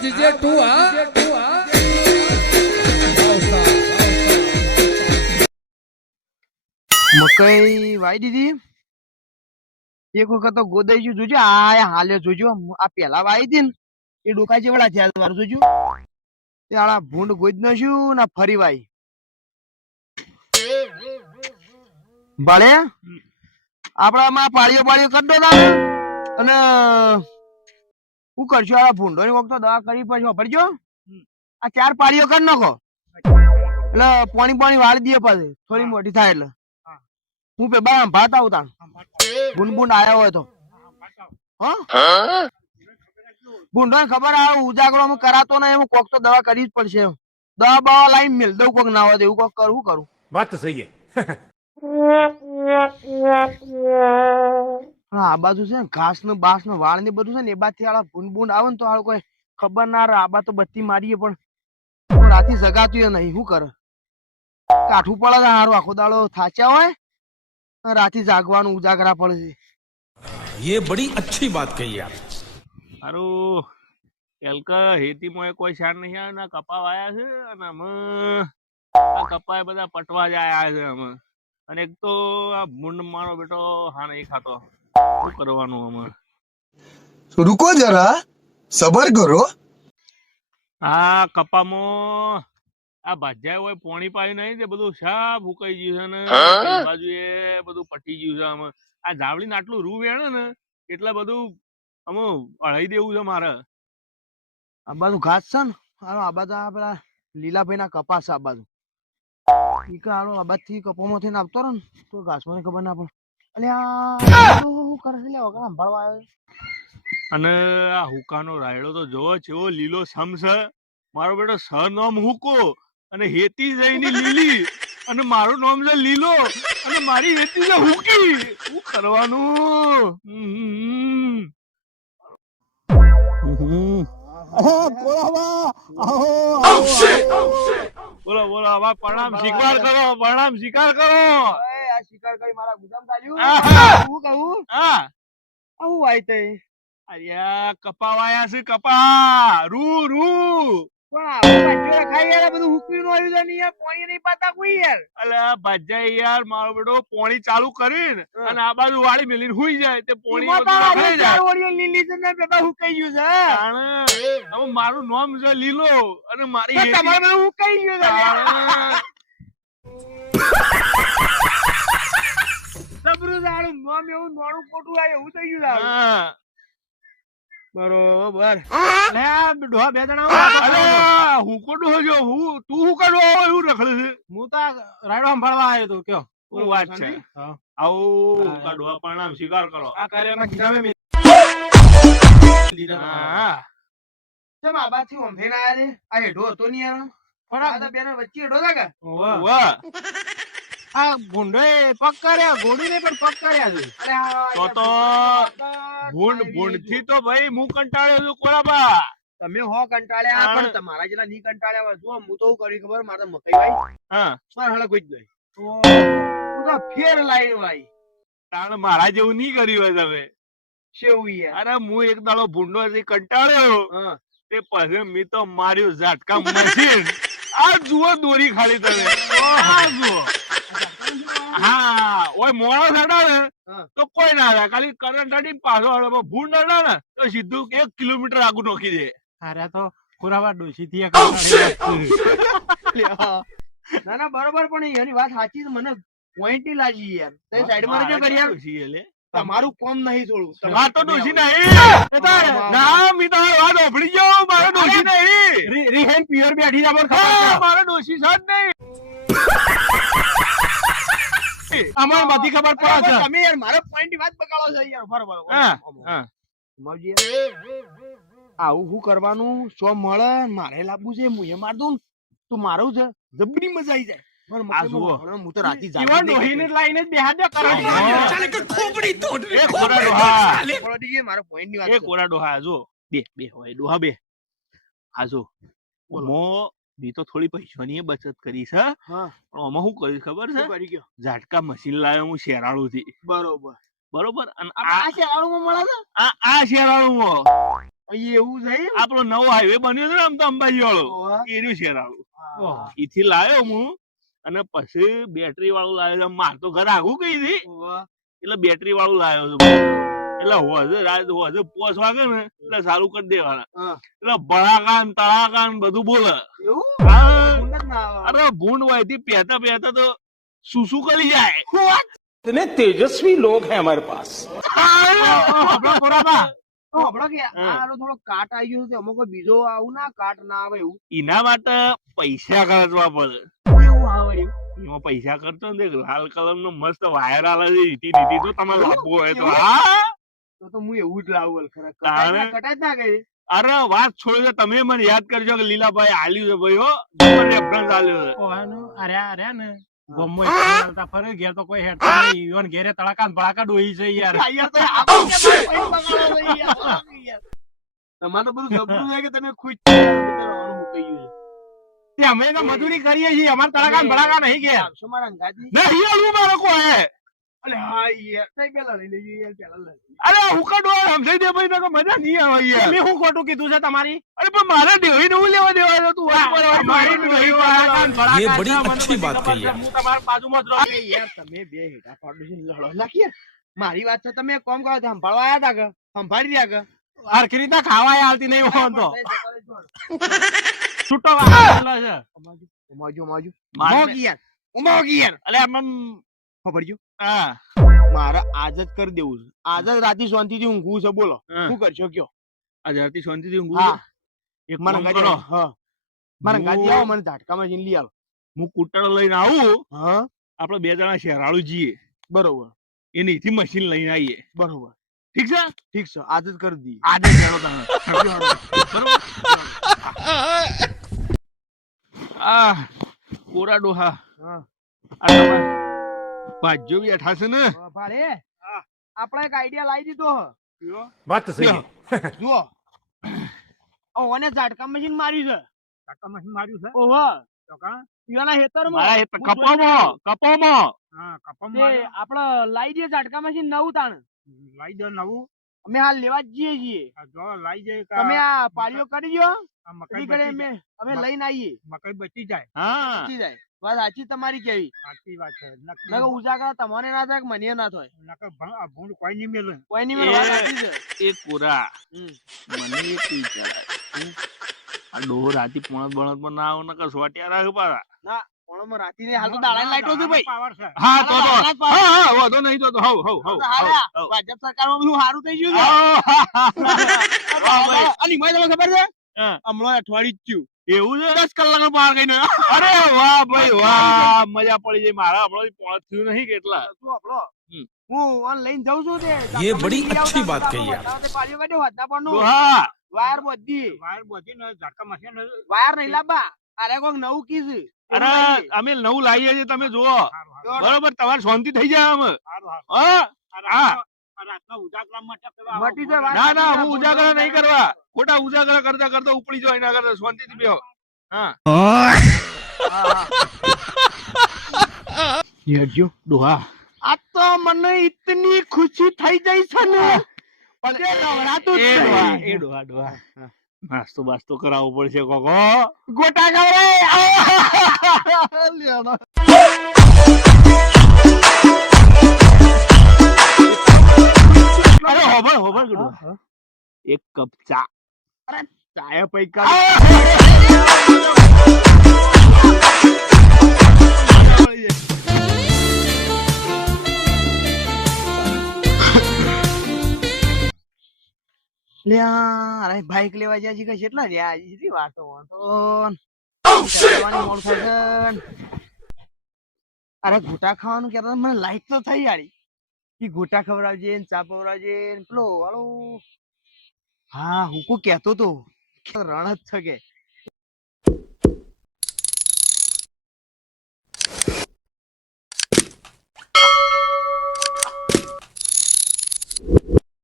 GJ તું હા મકઈ વાઈ દીધી એક વખત તો ગોદાઈ ગયું જોજો આ હાલે જોજો આ પેલા વાઈ હતી ને એ ડોકા જેવડા થયા તમારું જોજો તે આળા ભૂંડ ગોદ નાખ્યું ને ફરી વાઈ ભલે આપડામાં પાળીઓ કરી દો તારે અને શું કરશું આ ભૂંડો ની વખત દવા કરી પછી પડજો આ 4 પાળીઓ કરી નાખો એટલે પાણી વાળી દે પછી થોડી મોટી થાય એટલે હું પે બા ભાત આવતા બુનબુન આયા હોય તો બુંડો ખબર આવે ઉજાગરો કરાતો ને એમ કોક તો દવા કરવી જ પડશે દવા બવા લાઈન મેલ દઉં કોક ના હોય એવું કોક કરું વાત તો સહી આ બાજુ છે ને ઘાસ ને બાસ ને વાળ ને બધું છે ને એ બાજુ થી બુંડ આવે ને તો હાલ કોઈ ખબર ના રહે આબા તો બત્તી મારીએ પણ રાતે જગાતું નહીં શું કરે કાઠું પડે સારું આખો દાડો થાચ્યા હોય રાતે જાગવાનું ઉજાગરા પડે છે ये बड़ी अच्छी बात कही आप હારું કેલકા હેતીમાં કોઈ શાર નહીં આવે ને કપા વાયા છે અને અમે આ કપા બધા પટવા જ આયા છે અમે અને એક તો આ મુંડ મારો બેટો હા નહીં ખાતો શું કરવાનું અમે रुको जरा सबर करो આ કપામાં આ ભાજ્યા હોય પોણી પાયું નહીં તે બધું સાફ ઉકાઈ ગયું છે ને પેલી બાજુ એ બધું પટી ગયું છે અમે આ જાવડીને આટલું રૂ વેણે ને એટલે બધું અમે અળાઈ દેવું છે મારે આ બાજુ ઘાસ છે ને આ બાજુ પેલા લીલાભાઈ ના કપાસ આ બાજુ આ બાજુ થી કપોમાં થઈને આવતો રહે ને તો ઘાસ મને ખબર ના પડે એટલે આ શું કરે છે લે વગર સંભાળવા આવ્યો અને આ હુકાનો રાયડો તો જોવો કેવો લીલો સમ છે મારો બેટો સરનામ હુકો અને હેતી જઈને લીલી અને મારું નામ છે લીલો અને મારી હેતી છે હુકી શું કરવાનું બોલો બોલો હવે પ્રણામ સ્વીકાર કરો આ શિકાર કરી મારા ગુદામ ચાલ્યું હું કહું હા આવું વાય તે અરે કપા વાયા છે કપા રૂ પણ આવું બાજુ ખાઈ યાર બધું હુકવીનું આવ્યું છે ને યાર પાણી નહીં પાતા કોઈ યાર અલ્યા ભાજાઈ યાર મારો બેટો પોણી ચાલુ કરીને અને આ બાજુ વાળી મેલીને હુઈ જાય તે પોણી ખાઈ જાય લીલી છે ને પેપર હુકાઈ ગયું છે હવે મારું નામ છે લીલો અને મારી તમારે હુકાઈ ગયું છે સબરું સારું નામ એવું નાનું ખોટું આવે એવું થઈ ગયું છે હા બરોબર લે ડોહા બે જણા હું કોડો જો હું તું હું કાઢો એવું રખડે છે હું તો રાયડો સંભાળવા આવ્યો તો કયો શું વાત છે આવું કાઢવા પ્રણામ સ્વીકાર કરો આ કાર્યના ખિજામે મે હા કેમ આ બાથી ઓંધે ના આયા રે આ હેડો હતો ની યાર પણ આ બેન વચ્ચે હેડો હતા કે વાહ આ ગુંડે પગ કર્યા ગોડી ને પણ પગ કર્યા છે અરે તો ભૂંડ થી તો ભાઈ હું કંટાળ્યો છું કોળાબા તમે હો કંટાળ્યા પણ તમારા જેટલા ની કંટાળ્યા હોય જો હું તો કરી ખબર મારા મકઈ ભાઈ હા માર હળે કોઈ જ નહીં તો હું તો ફેર લાઈન ભાઈ તાણ મારા જેવું નહીં કર્યું હોય તમે શેવું યાર અરે હું એક દાડો ભૂંડો થી કંટાળ્યો તે પછી મેં તો માર્યું ઝાટકા મશીન આ જુઓ દોરી ખાલી તમે આ જુઓ હા ઓય મોળો સડાવે તો કોઈ ના થાય ખાલી કરંટ અડી પાછો હળે ભૂંડ અડા ને તો સીધું 1 કિલોમીટર આગળ નોખી દે અરે તો પુરાવા ડોશી થી ના ના બરોબર પણ એની વાત સાચી મને પોઈન્ટ ની લાગી યાર તે સાઈડ માં જો કરી યાર તમારું કોમ નહીં થોડું તમાર તો ડોશી નહીં ના મી તો વાત ઓભળી ગયો મારો ડોશી નહીં રીહેન પ્યોર બેઠી જા પર ખબર મારો ડોશી સાથ નહીં અમાર બધી ખબર પડે છે તમે યાર મારો પોઈન્ટ ની વાત બગાડો છો યાર બરોબર હા મવજી આવું શું કરવાનું સો મળે મારે લાવવું છે હું એ માર દઉં તું મારું છે જબરી મજા આવી જાય આ જુઓ હું તો રાતી જીવન ડોહીને લાઈને બેહા દે કરો साले का खोपड़ी तोड़ એ કોરા ડોહા પડે મારો પોઈન્ટ ની વાત એ કોરા ડોહા જો બે હોય ડોહા બે આ જો મો બી તો થોડી પૈસાની બચત કરી છે હા પણ આમાં શું કર્યું ખબર છે કરી ગયો ઝાટકા મશીન લાવ્યો હું શેરાળુ થી બરોબર બરોબર અને આ શેરાળું માં મળે છે આ શેરાળુ એવું છે એમ? આપણો નવો હાઈવે બન્યો છે ને આમ તો અંબાજી વાળો ઓહો. એનું શેરાળું હા. ઈથી લાવ્યો હું અને પછી બેટરી વાળું લાવ્યો છે. માર તો ઘર આઘું કઈ હતી ઓહો. એટલે બેટરી વાળું લાવ્યો છું એટલે હોજે પોસ વાગે ને એટલે ચાલુ કરી દેવાના હા. એટલે ભડાકાન તળાકાન બધું બોલે એવું? હા. ઊંઘ જ ના આવે. અરે ભૂંડ હોય થી પહેતા પહેતા તો સુસુ કરી જાય इतने तेजस्वी लोग हैं हमारे पास હમણાં ખોરાબા. તો હમણાં કે હા. આનો થોડો કાટ આવી ગયો છે અમુક કોઈ બીજો આવું ના કાટ ના આવે એવું એના માટે પૈસા ખર્ચવા પડે એવું આવે વળી. એમાં પૈસા ખર્ચો ને એક લાલ કલર નો મસ્ત વાયર આલે છે ઈટી દીધી તો તમે લાવવું હોય તો એવું? હા તો હું એવું જ લાવું ખરા તારે? કટાય જ ના ગઈ અરે વાત છોડી દો તમે મને યાદ કરજો કે લીલાભાઈ આલ્યું છે ભાઈ હો રેફરન્સ આલ્યો છે યાર તો આપણે કેમ પૈસા બગાડો છો યાર? તમારે તો બધું જબરું છે કે તમે ખુશ છો. બિચારાઓનું હું કહી ગયું છે. અમે તો મજૂરી કરીએ છીએ અમારે તળાકા ભડાકા નહીં કે આવશો મારા અંગાજી? નહીં આલવું મારો કોઈ અલે હા યાર તઈ પેલા લઈ લેજો યાર પેલા લઈ લેજો. અરે ઉકડ સમજાઈ દે ભાઈ નકર મજા નહીં આવે યાર મેં શું ખોટું કીધું છે તમારી અરે પણ મારે દેવી નું લેવા દેવા છે તું વાત પર વાત મારી કરી. ડોહી વાળા ભડાકા ये બડી છે, મને अच्छी બધી बात ખબર कही છે, आप. હું તમારા બાજુમાં જ રહું છું. અરે યાર તમે બે હેઠા પાડોશી લડો નાખી યાર. મારી વાત છે તમે એક કામ કરો સંભાળવા આયા તા કે સંભાળી રહ્યા કે હરખી રીતના ખાવાય આવતી નહીં હોય તો છૂટો છે ઉમાજો ઉમાજો મારે- ઉમાગી યાર ઉમાગી યાર. અલે આમ ખબર જો હા મારે આજ જ કરી દેવું છે આજ જ રાતે શાંતિથી ઊંઘવું છે બોલો હા. શું કરશો કયો આ ધરતી શાંતિથી ઊંઘું હા. એક મારા કામ ગાડી કરો હા મારા હું- ગાડી આવો મને ઝાટકામાં જઈને લઈ આવો હું કૂટર લઈને આવું હા આપણે બે જણા શહેરાળુ જઈએ બરોબર એ નીથી મશીન લઈને આવીએ બરોબર ઠીક છે ઠીક છે આજ જ કરી દઈએ આજે ચાલો તમે આ કોરા ડોહા હા આ તમારે ભાજ્યો બેઠા છે ને ભાડે આપણે એક આઈડિયા લાવી દીધો बात तो सही है હે જુઓ ઓને ઝાટકા મશીન માર્યું છે માર્યું છે ઓહો તો કા? ઈવાના હેતરમાં મારા એ કપોમાં હા કપમ તે આપણે લાવી દઈએ ઝાટકા મશીન નવું તાણ લાઈ દો નવું અમે હાલ લેવા જ જઈએ છીએ આ જો લાઈ જાય તમે આ પાળીઓ કરી દો આ એની ઘડે અમે લઈને આવીએ મકઈ બચી જાય હા પતી જાય વાત સાચી તમારી કેવી સાચી વાત છે નકર ઉજાગરા તમને ના થાય કે મને ના થાય નકર ભૂંડ કોઈ નહીં મેલે કોઈ ની વાત સાચી છે એ કોરા હમ. મને એક વિચાર આવ્યો. આ ડોહો રાતી પોણત બણત માં ના આવે નકર સોટ્યા રાખે પાછા ના કોણમાં રાતી ને હાલ તો દાડા લાઈટો છે ભાઈ પાવર છે હા તો તો દાડા જ હા હા વાંધો નહીં તો હવ હવ હવ તો હાલ્યા. ભાજપ સરકારમાં બધું સારું થઈ ગયું છે અને એમાં તમને ખબર છે હા. હમણાં અઠવાડિયું જ થયું એવું છે 10 કલાક બહાર ગઈ અરે વાહ ભાઈ વાહ મજા પડી જાય મારા હમણાં પોણત થયું નહીં કેટલા શું આપણો હમ. હું ઓન લઈને જાઉં છું તે ये बड़ी લઈ આવતા अच्छी बात હતા. कही आप. બતાવો તે પાળીઓ કાઢ્યો હોતા પરનું. ડોહા વાયર બધી વાયર બચી ને ઝટકા મશીન વાયર નહીં લાવવા અરે કોઈક નવું કીધું એવું અરે લાવીએ. અમે નવું લાવીએ છીએ તમે જુઓ જો બરોબર તમારે શાંતિ થઈ જાય અમે સારું હા હા રાતના ઉજાગરા માટે પેલા મટી જાય વાત. ના ના હું ઉજાગરા નહીં કરવા ખોટા ઉજાગરા કરતા કરતા ઉપડી જાવ એના કરતા શાંતિથી બેહો હા હેડજો ડોહા આ તો મને ઇતની ખુશી થઈ જાય છે ને પણ તે નવરાતું જ એ ડોહા નહીં. એ ડોહા ડોહા નાસ્તો બાસ્તો કરાવવો પડશે કોકો ગોટા ખવડાય. લ્યો. અરે હોભળ હોભળ કે ડોહા એક કપ ચા અરે ચાયા પૈકા લ્યા અરે બાઈક લેવા ગયા છે કે કેટલા રહ્યા ઈ વાતો કરવાની મોડ થાય છે. અરે ગોટા ખાવાનું કહેતા હતા, મને લાઈક તો થઈ યારી કે ગોટા ખવડાવજે ને ચા પવડાવજે ને પેલો વાળો હા હું કો કહેતો તો કે રણ જ છે કે